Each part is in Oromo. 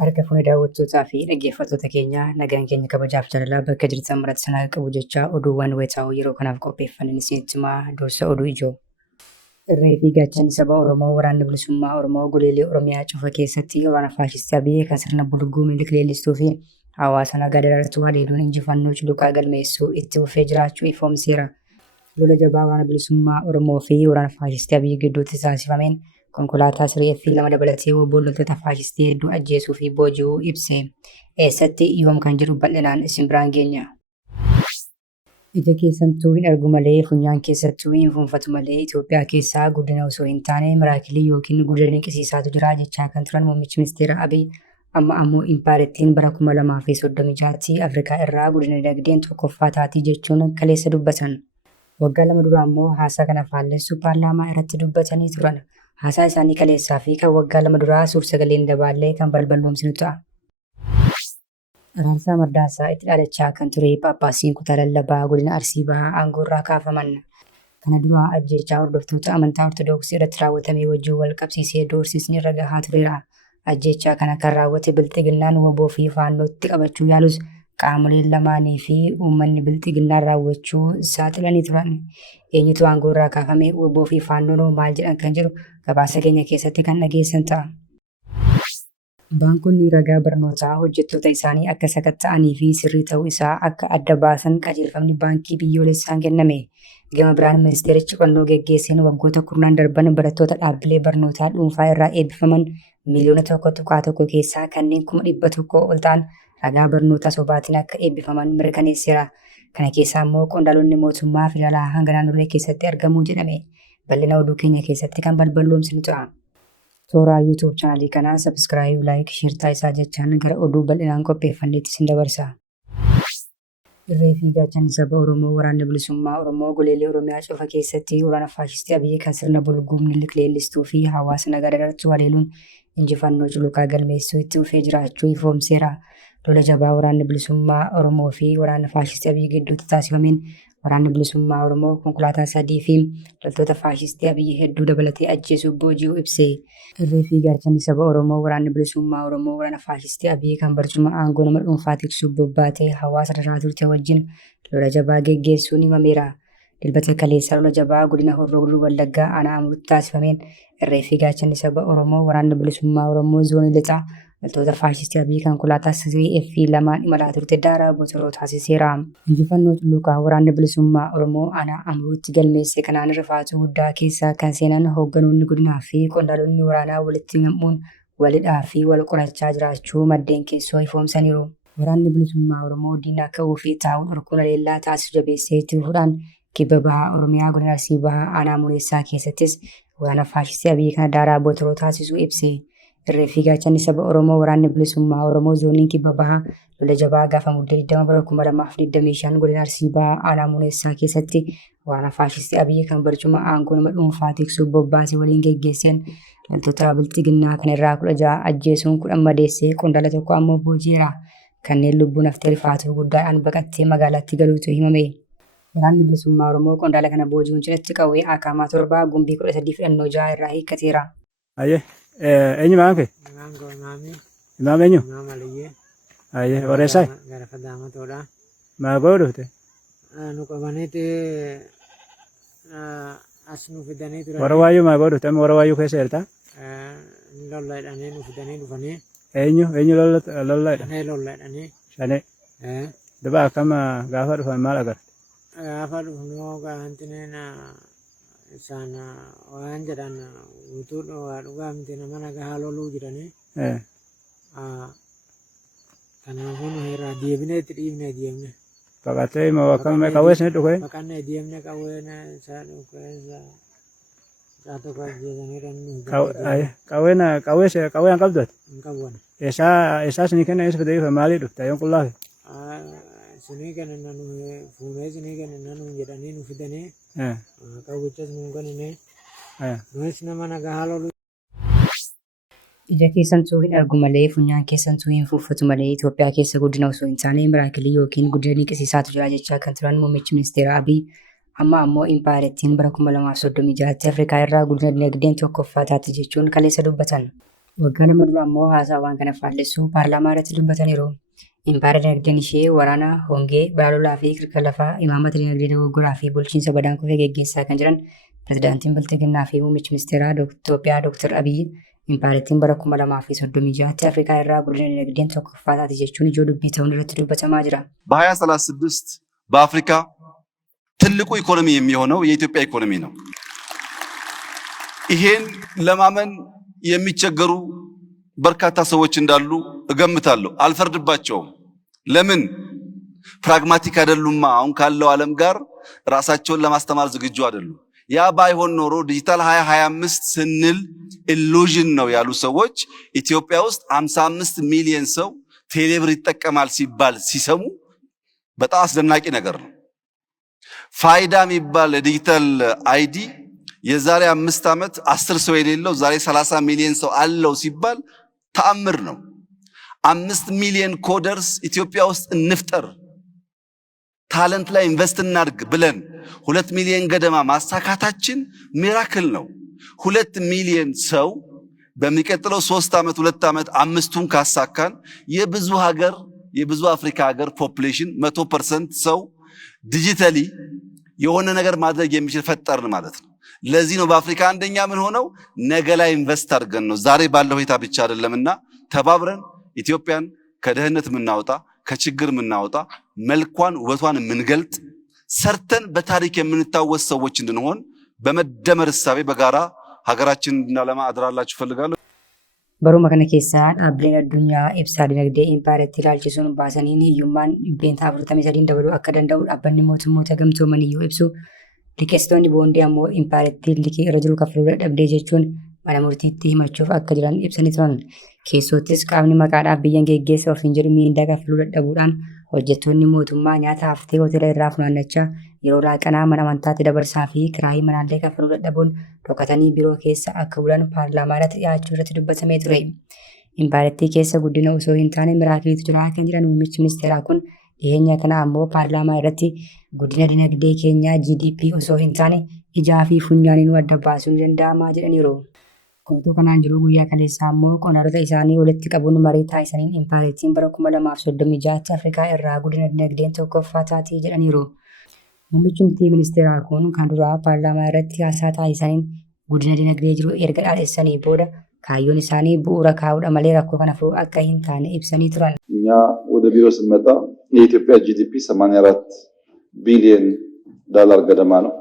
Harka fuuni daawwattootaa fi dhaggeeffattoota keenyaa nagaan keenya kabajaaf jaalalaa bakka jirtan maratti sanaa qabu jechaa oduuwwan wayitaa'oo yeroo kanaaf qopheeffaman isinitti himaa dursa oduu ijoo. Irree fi gaachanni saba Oromoo waraanni bilisummaa Oromoo goleelee Oromiyaa cufa keessatti waraana faashistii Abiyyee kan sirna bulguu Minilik leellistuu fi hawaasa nagaa darartuu haleeluun injifannoo culuqaa galmeessuu itti fufee jiraachuu ifoomseera. Lola jabaa waraana bilisummaa Oromoo fi waraana faashistii Abiyyee gidduutti taasifameen konkolaataa siree fi lama dabalatee obbo loltoota faashistii hedduu ajjeesuu fi booji'uu ibse. Eessatti yoom kan jedhu bal'inaan isin biraan geenya. Ija keessattuu hin argu malee funyaan keessattuu hin fuunfatu malee Itoophiyaa keessaa guddina osoo hin taane miraakilii yookiin guddina dinqisiisaatu jira jechaa kan turan muummichi ministeera Abiy amma ammoo impaarettiin bara 2036tti Afrikaa irraa guddina dinagdeen tokkoffaa taatii jechuun kaleessa dubbatan. Waggaa lama dura ammoo haasaa kana faallessu paarlaamaa irratti dubbatanii turan. Haasaa isaanii kaleessaa fi kan waggaa lama duraa suur-sagaleen dabaallee kan balballoomsinu ta'a. Raansaa Mardaasaa itti dhaadachaa kan ture Phaaphaasiin kutaa lallabaa godina Arsii Bahaa aangoo irraa kaafaman. Kana duraa ajjeechaa hordoftoota amantaa Ortoodooksii irratti raawwatame wajjin wal qabsiisee doorsisni irra gahaa tureera. Ajjeechaa kana kan raawwate Bilxiginnaan waboo fi faannootti qabachuu yaalus qaamoleen lamaanii fi uummanni Bilxiginnaan raawwachuu saaxilanii turan. Eenyutu aangoo irraa kaafame waboo fi faannoon maal jedhan kan jedhu gabaasa keenya keessatti kan dhageessan ta'a. Baankonni ragaa barnootaa hojjettoota isaanii akka sakatta'anii fi sirrii ta'uu isaa akka adda baasan qajeelfamni baankii biyyoolessaan kenname. Gama biraan ministeerichi qonnoo geggeesseen waggoota kurnan darban barattoota dhaabbilee barnootaa dhuunfaa irraa eebbifaman miliyoona 1.1 keessaa kanneen 100,000 ol ta'an ragaa barnootaa sobaatiin akka eebbifaman mirkaneesseera. Kana keessaa immoo qondaalonni mootummaa federaalaa hanga naannolee keessatti argamuu jedhame. Bal'ina oduu keenya keessatti kan balballoomsinu ta'a. Toora YouTube chaanalii kanaa subscribe, like, share taasisaa jechaan gara oduu bal'inaan qopheeffanneetti isin dabarsa. Irree fi gaachanni saba Oromoo waraanni bilisummaa Oromoo goleelee Oromiyaa cufa keessatti waraana faashistii Abiyyee kan sirna bulguu Minilik leellistuu fi hawaasa nagaa darartuu haleeluun injifannoo culuqaa galmeessuu itti fufee jiraachuu ifoomseera. Lola jabaa waraanni bilisummaa Oromoo fi waraana faashistii Abiyyee gidduutti taasifameen waraanni bilisummaa Oromoo konkolaataa 3 fi loltoota faashistii Abiyyee hedduu dabalatee ajjeesuu booji'uu ibse. Irree fi gaachanni saba Oromoo waraanni bilisummaa Oromoo waraana faashistii Abiyyee kan barcuma aangoo nama dhuunfaa tiksuuf bobbaatee hawaasa dararaa turte wajjin lola jabaa geggeessuun himameera. Dilbata kaleessa lola jabaa godina Horroo Guduruu Wallaggaa aanaa Amuruutti taasifameen irree fi gaachanni saba Oromoo waraanni bilisummaa Oromoo zoonii lixaa loltoota faashistii Abiyyee konkolaataa 3F2 imalaa turte daaraa botoroo taasiseera. Injifannoo culuqaa waraanni bilisummaa Oromoo aanaa Amuruutti galmeesse kanaan rifaatuu guddaa keessaa kan seenan hoogganoonni godinaa fi qondaalonni waraanaa walitti namuun walidhaa fi wal qorachaa jiraachuu maddeen keessoo ifoomsaniiru. Waraanni bilisummaa Oromoo diinaa ka'uu fi taa'uun dhorkuun leellaa taasisu jabeessee itti fufuudhaan kibba bahaa Oromiyaa godina Arsii Bahaa aanaa Mureessaa keessattis waraana faashistii Abiyyee kana daaraa botoroo taasisuu ibse. Irree fi gaachanni saba Oromoo waraanni bilisummaa Oromoo zoonii kibba bahaa lola jabaa gaafa muddee 2025 godina Arsii Bahaa aanaa Mureessaa keessatti waraana faashistii Abiyyee kan barcuma aangoo nama dhuunfaa tiksuuf bobbaase waliin geggeesseen loltoota Bilxiginnaa kan irraa 16 ajjeesuun 10 madeessee qondaala tokko ammoo booji'eera. Kanneen lubbuun haftee rifaatuu guddaadhaan baqattee magaalaatti galuutu himame. Waraanni bilisummaa Oromoo qondaala kana booji'uun cinatti qawwee Akaamaa 7 gumbii 13 fidhannoo 6 irraa hiikkateera. Eenyu maal kee? Imaam eenyu? Imaam Aliyyee. Ayyee Wareessaa? Gara Fadaamatoodha. Maal godhu dhufte? Nu qabaniiti as nu fidanii turan. Warra Waayyuu maal godhu dhufte? Warra Waayyuu keessa jirtaa? Lolla jedhanii nu fidanii dhufanii. Eenyu lolla jedha? Shanee lolla jedhanii. Shanee. Duba akkam gaafa dhufan maal agarra? Gaafa dhufnoo gaantineen isaan waan jedhan utuu dhugaa miti nama nagaa loluu jiranii. Kanaafuu nu irraa deebinee itti dhiibnee deemne. Baqattee immoo akkam qawweesni dhufe? Baqannee deemne qawween isaa dhukeessa isaa tokko ajjeesanii rannu. Qawween qabdu ati? Hin qabuun. Eessaa isinii kenna eessa fidee maalii dhufte? Yoon qullaafe? Isinii kenna nu fuunee isinii kenna nu jedhanii nu fidanii. Qawwichas nu kennine. Nunis nama nagaa loluu. Ija keessantuu hin argu malee funyaan keessantuu hin fuuffatu malee Itoophiyaa keessa guddina osoo hin taane miraakilii yookiin guddina dinqisiisaatu jira jechaa kan turan muummichi ministeera Abiy amma ammoo impaarettiin bara 2036tti Afrikaa irraa guddina dinagdeen tokkoffaa taati jechuun kaleessa dubbatan. Waggaa lama dura ammoo haasawaan kana faallessuu paarlaamaa irratti dubbataniiru. Impaayera dinagdeen ishee waraana hongee balaa fi kirkira lafaa imaamata dinagdee dogoggoraa fi bulchiinsa badaan kufee geggeessaa kan jiran pirezidaantiin Bilxiginnaa fi muummichi ministeeraa Itoophiyaa Dr. Abiyyi impaayerettiin bara 2036 Afrikaa irraa guddina dinagdeen tokkoffaa taati jechuun ijoo dubbii ta'uun irratti dubbatamaa jira. በ2036 በአፍሪካ ትልቁ ኢኮኖሚ የሚሆነው የኢትዮጵያ ኢኮኖሚ ነው። ይሄን ለማመን የሚቸገሩ በርካታ ሰዎች እንዳሉ እገምታለሁ። አልፈርድባቸውም። ለምን ፕራግማቲክ አይደሉማ። አሁን ካለው ዓለም ጋር ራሳቸውን ለማስተማር ዝግጁ አይደሉም። ያ ባይሆን ኖሮ ዲጂታል 2025 ስንል ኢሉዥን ነው ያሉ ሰዎች ኢትዮጵያ ውስጥ 55 ሚሊዮን ሰው ቴሌብር ይጠቀማል ሲባል ሲሰሙ በጣም አስደናቂ ነገር ነው። ፋይዳ የሚባል ዲጂታል አይዲ የዛሬ 5 ዓመት 10 ሰው የሌለው ዛሬ 30 ሚሊዮን ሰው አለው ሲባል ተአምር ነው። 5 ሚሊዮን ኮደርስ ኢትዮጵያ ውስጥ እንፍጠር፣ ታለንት ላይ ኢንቨስት እናድርግ ብለን 2 ሚሊዮን ገደማ ማሳካታችን ሚራክል ነው። 2 ሚሊዮን ሰው በሚቀጥለው 3 ዓመት 2 ዓመት 5ቱን ካሳካን የብዙ አፍሪካ ሀገር ፖፑሌሽን 100% ሰው ዲጂታሊ የሆነ ነገር ማድረግ የሚችል ፈጠርን ማለት ነው። ለዚህ ነው በአፍሪካ አንደኛ ምን ሆነው ነገ ላይ ኢንቨስት አድርገን ነው ዛሬ ባለው ሁኔታ ብቻ አይደለምና ተባብረን ኢትዮጵያን ከድህነት የምናወጣ ከችግር የምናወጣ መልኳን ውበቷን የምንገልጥ ሰርተን በታሪክ የምንታወስ ሰዎች እንድንሆን በመደመር እሳቤ በጋራ ሀገራችንን እንድናለማ አድራላችሁ ፈልጋለሁ። Baruma kana keessaa dhaabbileen addunyaa ibsaa dinagdee impaayeretti ilaalchisuun baasaniin hiyyummaan dhibbeentaa 43 dabaluu akka danda'u dhaabbanni mootummoota gamtoomaniyyuu ibsu. Liqeessitoonni boondii ammoo impaayeretti liqii irra jiru kaffaluu dadhabdee jechuun mana murtiitti himachuuf akka jiran ibsanii turan. Keessottis qaamni maqaadhaaf biyyan geggeessa ofiin jedhu miindaa kaffaluu dadhabuudhaan hojjettoonni mootummaa nyaata haftee hoteela irraa funaannachaa yeroo laaqanaa mana amantaatti dabarsaa fi kiraayii manaallee kaffaluu dadhabuun dhokatanii biroo keessa akka bulan paarlaamaa irratti dhiyaachuu irratti dubbatamee ture. Impaayerettii keessa guddina osoo hin taane miraakiliitu jira kan jedhan muummichi ministeeraa kun dhiyeenya kana ammoo paarlaamaa irratti guddina dinagdee keenyaa GDP osoo hin taane ijaa fi funyaaniin adda baasuun ni danda'amaa jedhaniiru. Kontuu kanaan jiru guyyaa kaleessaa ammoo qondaarota isaanii walitti qabuun marii taasisaniin impaayerettiin bara 2036 Afrikaa irraa guddina dinagdeen tokkoffaa taati jedhaniiru. Muummichi ministeeraa kun kan duraa paarlaamaa irratti haasaa taasisaniin guddina dinagdee jiru erga dhaadhessanii booda kaayyoon isaanii bu'uura kaa'uudha malee rakkoo kana furuu akka hin taane ibsanii turan. እኛ ወደ ቢሮ ስንመጣ የኢትዮጵያ ጂዲፒ 84 ቢሊዮን ዶላር ገደማ ነው።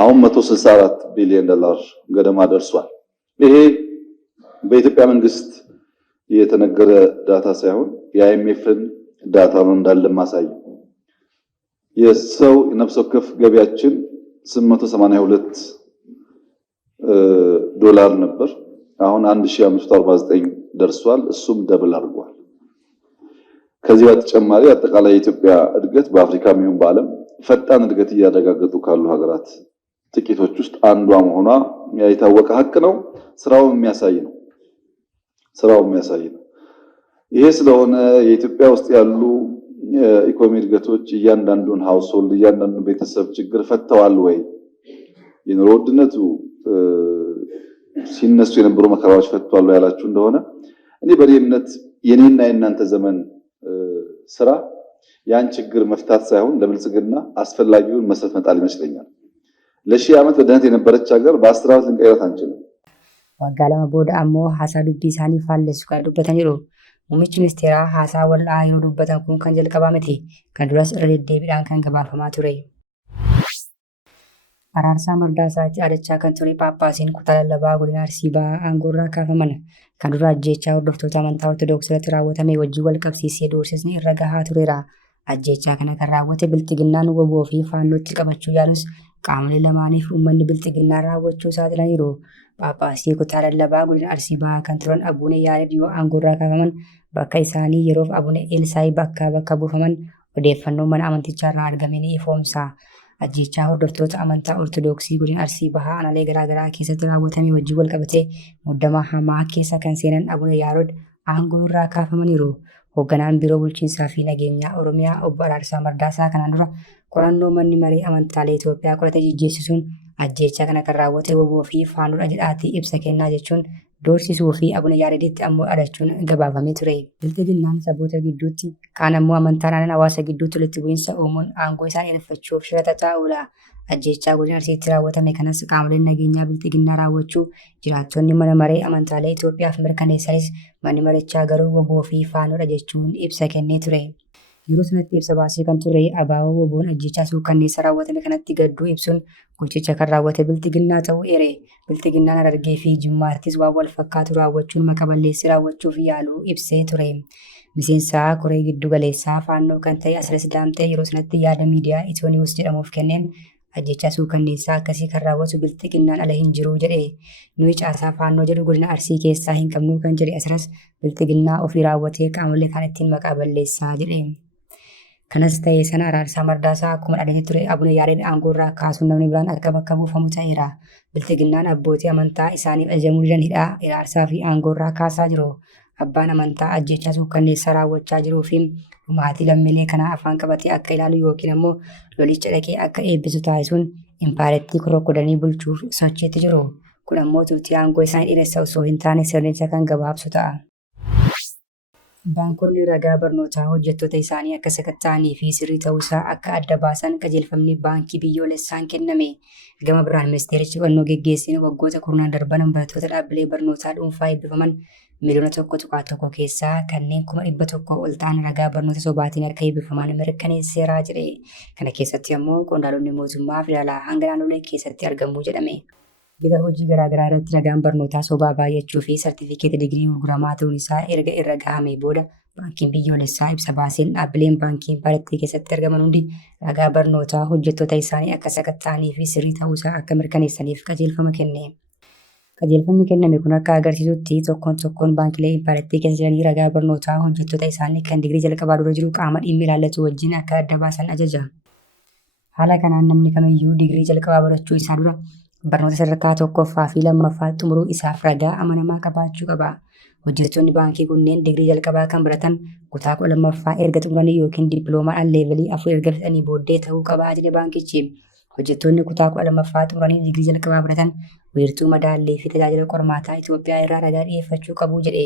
አሁን 164 ቢሊዮን ዶላር ገደማ ደርሷል። ይሄ በኢትዮጵያ መንግስት የተነገረ ዳታ ሳይሆን የአይኤምኤፍን ዳታ ነው እንዳለ ማሳየው። የሰው የነፍስ ወከፍ ገቢያችን 882 ዶላር ነበር። አሁን 1549 ደርሷል። እሱም ደብል አድርጓል። ከዚህ በተጨማሪ አጠቃላይ የኢትዮጵያ እድገት በአፍሪካም ይሁን በዓለም ፈጣን እድገት እያረጋገጡ ካሉ ሀገራት ጥቂቶች ውስጥ አንዷ መሆኗ የታወቀ ሀቅ ነው። ስራው የሚያሳይ ነው። ይሄ ስለሆነ የኢትዮጵያ ውስጥ ያሉ ኢኮኖሚ እድገቶች እያንዳንዱን ሃውስሆልድ እያንዳንዱን ቤተሰብ ችግር ፈተዋል ወይ? የኑሮ ውድነቱ ሲነሱ የነበሩ መከራዎች ፈተዋል ወይ ያላችሁ እንደሆነ እኔ በእኔ እምነት የኔና የእናንተ ዘመን ስራ ያን ችግር መፍታት ሳይሆን ለብልጽግና አስፈላጊውን መሰረት መጣል ይመስለኛል። ለሺህ ዓመት በድህነት የነበረች ሀገር በ10 ዓመት ልንቀይራት አንችልም። Waggaa lama booda ammoo haasaa dubbii isaanii faallessu kan dubbataniiru. Muummichi ministeeraa haasaa wal'aa yeroo dubbatan kun kan jalqabaa miti. Kan duras irra deddeebiidhaan kan gabaafamaa ture. Araarsaa Mardaasaatti aadachaa kan ture Paappaasiin kutaa lallabaa godina Arsii Bahaa aangoorraa kaafaman. Kan dura ajjeechaa hordoftoota amantaa Ortoodooksii irratti raawwatame wajjin wal qabsiisee doorsisni irra gahaa tureera. Ajjeechaa kana kan raawwate Bilxiginnaan woboo fi faannootti qabachuu yaalus qaamolee lamaaniif uummanni Bilxiginnaa raawwachuu saaxilaniiru. Paappaasii kutaa lallabaa godina Arsii Bahaa kan turan Abuune Yaared yoo aangoorraa kaafaman bakka isaanii yeroof Abuune Elsaayi bakka buufaman odeeffannoo mana amantichaarraa argameen ifoomsa. Ajjeechaa hordoftoota amantaa Ortoodooksii godina Arsii Bahaa aanaalee garaagaraa keessatti raawwatame wajjin wal qabatee muddama hamaa keessa kan seenan Abuune Yaared aangoorraa kaafamaniiru. Hoogganaan biiroo bulchiinsaa fi nageenyaa Oromiyaa obbo Araarsaa Mardaasaa kanaan dura qorannoo manni maree amantaalee Itoophiyaa qorate jijjiirsuun ajjeechaa kana kan raawwate woboo fi faannoodha jedhaatii ibsa kennaa jechuun doorsisuu fi Abuna Yaareeditti ammoo dhalachuun gabaafamee ture. Biltiginnaan saboota gidduutti kaan ammoo amantaan hawaasa gidduutti walitti bu'iinsa uumuun aangoo isaa dheereffachuuf shira xaxaa'uudha. Ajjechaa godina Arsiitti raawwatame kanas qaamoleen nageenyaa biltiginnaa raawwachuu jiraattonni mana maree amantaalee Itoophiyaaf mirkaneessanis manni marichaa garuu woboo fi faanoodha jechuun ibsa kennee ture. Yeroo sanatti ibsa baasee kan ture abaaboo woboon ajjechaa suukkanneessa raawwatame kanatti gadduu ibsuun gochicha kan raawwate biltiginnaa ta'uu eere. Biltiginnaan Harargee fi Jimmaattis waan wal fakkaatu raawwachuun maka balleessi raawwachuuf yaaluu ibsee ture. Miseensa koree giddu galeessaa faannoo kan ta'e Asiras Daamtee yeroo sanatti yaada miidiyaa Itoo Niwus jedhamuuf kenneen ajjechaa suukkanneessaa akkasii kan raawwatu biltiginnaan ala hin jiru jedhe. Nuyi caasaa faannoo jedhu godina Arsii keessaa hin qabnu kan jedhe Asiras biltiginnaa ofii raawwatee qaamolee kaan ittiin maqaa balleessaa jedhe. Kanas ta'ee sana Araarsaa Mardaasaa akkuma dhalatee ture Abuna Yaareed aangoorraa kaasuun namni biraan akka bakka buufamu ta'eera. Biltiginnaan abbootii amantaa isaaniif ajajamuu didan hidhaa Araarsaa fi aangoorraa kaasaa jiru. Abbaan amantaa ajjechaa suukkanneessaa raawwachaa jiruu fi maatii lammiilee kanaa afaan qabatee akka ilaalu yookiin ammoo lolicha dhaqee akka eebbisu taasisuun impaarettii korokkodanii bulchuuf sochiitti jiru. Kun ammoo turtii aangoo isaanii dheeressa osoo hin taane sirnicha kan gabaabsu ta'a. Baankonni ragaa barnootaa hojjettoota isaanii akka sakatta'anii fi sirrii ta'uusaa akka adda baasan qajeelfamni baankii biyyoolessaan kenname. Gama biraan ministeerichi qorannoo geggeessine waggoota kurnaan darban barattoota dhaabbilee barnootaa dhuunfaa eebbifaman miliyoona 1.1 keessaa kanneen 100,000 ol ta'an ragaa barnoota sobaatiin akka eebbifaman mirkaneesseera jedhe. Kana keessatti ammoo qondaalonni mootummaa federaalaa hanga naannolee keessatti argamu jedhame. Gita hojii garaagaraa irratti ragaan barnootaa sobaa baay'achuu fi sartifikeeta digirii gurguramaa ta'uun isaa erga irra gahamee booda baankiin biyyoolessaa ibsa baaseen dhaabbileen baankii impaarettii keessatti argaman hundi ragaa barnootaa hojjettoota isaanii akka sakatta'anii fi sirrii ta'uusaa akka mirkaneessaniif qajeelfama kenne. Qajeelfamni kenname kun akka agarsiisutti tokkoon baankilee impaarettii keessa jiranii ragaa barnootaa hojjettoota isaanii kan digirii jalqabaa dura jiru qaama dhimmi ilaallatu wajjin akka adda baasan ajaja. Haala kanaan namni kamiyyuu digirii jalqabaa barachuu isaa dura barnoota sadarkaa 1ffaa fi 2ffaa xumuruu isaaf ragaa amanamaa qabaachuu qaba. Hojjettoonni baankii kunneen digirii jalqabaa kan baratan kutaa 12ffaa erga xumuranii yookiin dippiloomaadhaan leevilii 4 erga fixanii booddee ta'uu qaba jedhe baankichi. Hojjettoonni kutaa 12ffaa xumuranii digirii jalqabaa baratan wiirtuu madaallee fi tajaajila qormaataa Itoophiyaa irraa ragaa dhiyeeffachuu qabu jedhe.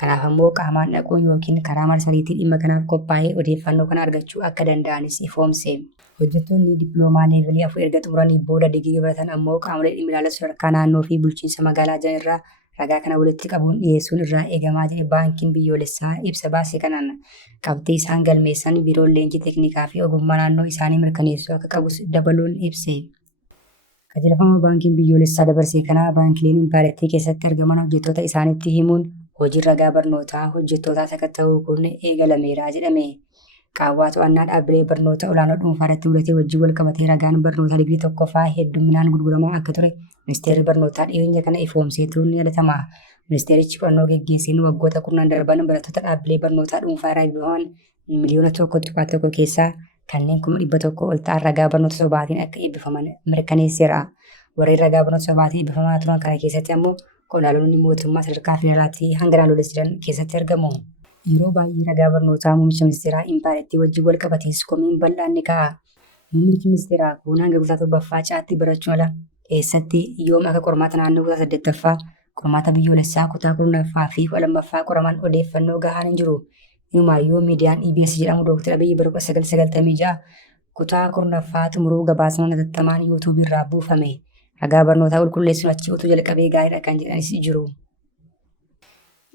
Kanaaf ammoo qaamaan dhaquun yookiin karaa marsariitii dhimma kanaaf qophaa'ee odeeffannoo kana argachuu akka danda'anis ifoomse. Hojjettoonni dippiloomaa leevilii 4 erga xumuranii booda digirii baratan ammoo qaamolee dhimmi ilaallatu sadarkaa naannoo fi bulchiinsa magaalaa jiran irraa ragaa kana walitti qabuun dhiyeessuun irraa eegamaa jedhe baankiin biyyoolessaa ibsa baase kanaan. Qabxii isaan galmeessan biiroon leenjii teeknikaa fi ogummaa naannoo isaanii mirkaneessuu akka qabus dabaluun ibse. Qajeelfama baankiin biyyoolessaa dabarsee kanaa baankileen impaarettii keessatti argaman hojjettoota isaaniitti himuun hojiin ragaa barnootaa hojjettootaa sakatta'uu kun eegalameera jedhame. Qaawwaa to'annaa dhaabbilee barnoota olaanoo dhuunfaa irratti mul'ate wajjin wal qabatee ragaan barnoota digirii 1ffaa hedduminaan gurguramaa akka ture ministeerri barnootaa dhiyeenya kana ifoomsee turuun ni yaadatama. Ministeerichi qorannoo geggeesseen waggoota kurnaan darban barattoota dhaabbilee barnootaa dhuunfaa irraa eebbifaman miliyoona 1.1 keessaa kanneen 100,000 ol ta'an ragaa barnoota sobaatiin akka eebbifaman mirkaneesseera. Warreen ragaa barnoota sobaatiin eebbifamaa turan kana keessatti ammoo qondaalonni mootummaa sadarkaa federaalaatii hanga naannolee jiran keessatti argamu. Yeroo baay'ee ragaa barnootaa muummicha ministeeraa impaarettii wajjin wal qabatees komiin bal'aan ni ka'a. Muummichi ministeeraa kun hanga kutaa 7ffaa caatti barachuun ala eessatti yoom akka qormaata naannoo kutaa 8ffaa qormaata biyyoolessaa kutaa 10ffaa fi 12ffaa qoraman odeeffannoo gahaan hin jiru. Inumaayyuu miidiyaan EBS jedhamu Dr. Abiyyi bara 1996 kutaa 10ffaa xumuruu gabaasama hatattamaan yuutuubii irraa buufame. Ragaa barnootaa qulqulleessuun achi utuu jalqabee gaariidha kan jedhanis jiru.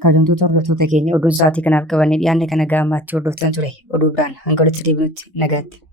Kabajamtoota hordoftoota keenya oduun sa'aatii kanaaf qabannee dhiyaanne kana gaamaatti hordoftan ture. Oduu biraan hanga walitti deebinutti nagaatti.